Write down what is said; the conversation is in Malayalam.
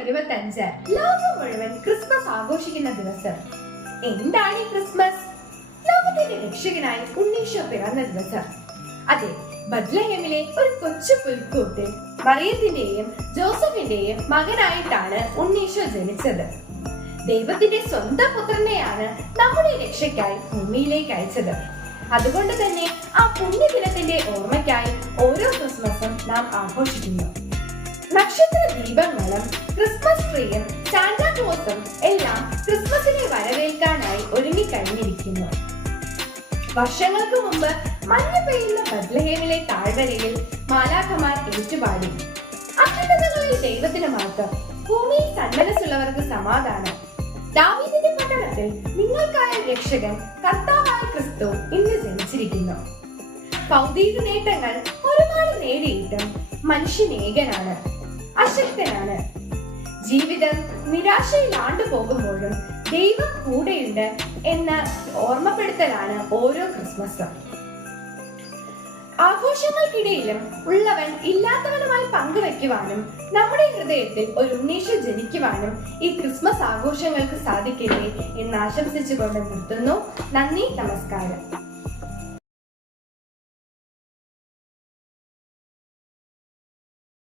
ഒക്ടോബർ 25 ലോകം മുഴുവൻ ക്രിസ്മസ് ആഘോഷിക്കുന്ന ദിവസം. എന്താണ് ഈ ക്രിസ്മസ്? ലോകത്തിന്റെ രക്ഷകനായി ഉണ്ണീശോ പിറന്ന ദിവസം. അതെ, ബത്ലഹേമിലെ ഒരു കൊച്ചു പുൽക്കൂട്ടിൽ മറിയത്തിന്റെയും ജോസഫിന്റെയും മകനായിട്ടാണ് ഉണ്ണീശോ ജനിച്ചത്. ദൈവത്തിന്റെ സ്വന്തം പുത്രനെയാണ് നമ്മുടെ രക്ഷയ്ക്കായി ഭൂമിയിലേക്ക് അയച്ചത്. അതുകൊണ്ട് തന്നെ ആ പുണ്യദിനത്തിന്റെ ഓർമ്മയ്ക്കായി ഓരോ ക്രിസ്മസും നാം ആഘോഷിക്കുന്നു. നക്ഷത്ര ദീപങ്ങളും ക്രിസ്മസ് ട്രീയും സാന്റാക്ലോസും എല്ലാം ക്രിസ്മസിനെ വരവേൽക്കാനായി ഒരുങ്ങിക്കഴിഞ്ഞിരിക്കുന്നു. വർഷങ്ങൾക്ക് മുമ്പ് മഞ്ഞ് പെയ്യുന്ന ബത്ലഹേമിലെ താഴ്വരയിൽ മാലാഖമാർ ഏറ്റുപാടി, അത്യുന്നതങ്ങളിൽ ദൈവത്തിന് മഹത്വം, ഭൂമിയിൽ സന്മനസ്സുള്ളവർക്ക് സമാധാനം. ദാവീദിന്റെ പട്ടണത്തിൽ നിങ്ങൾക്കായ രക്ഷകൻ കർത്താവായ ക്രിസ്തു ഇന്ന് ജനിച്ചിരിക്കുന്നു. ഭൗതിക നേട്ടങ്ങൾ ഒരുപാട് നേടിയിട്ടും മനുഷ്യൻ ഏകനാണ്, അശക്തനാണ്. ജീവിതം നിരാശയിൽ ആണ്ടുപോകുമ്പോഴും ദൈവം കൂടെയുണ്ട് എന്ന ഓർമ്മപ്പെടുത്തലാണ് ഓരോ ക്രിസ്മസും. ആഘോഷങ്ങൾക്കിടയിലും ഉള്ളവൻ ഇല്ലാത്തവനുമായി പങ്കുവെക്കുവാനും നമ്മുടെ ഹൃദയത്തിൽ ഒരു ഉണ്ണീശോ ജനിക്കുവാനും ഈ ക്രിസ്മസ് ആഘോഷങ്ങൾക്ക് സാധിക്കട്ടെ എന്ന് ആശംസിച്ചുകൊണ്ട് നിർത്തുന്നു. നന്ദി, നമസ്കാരം.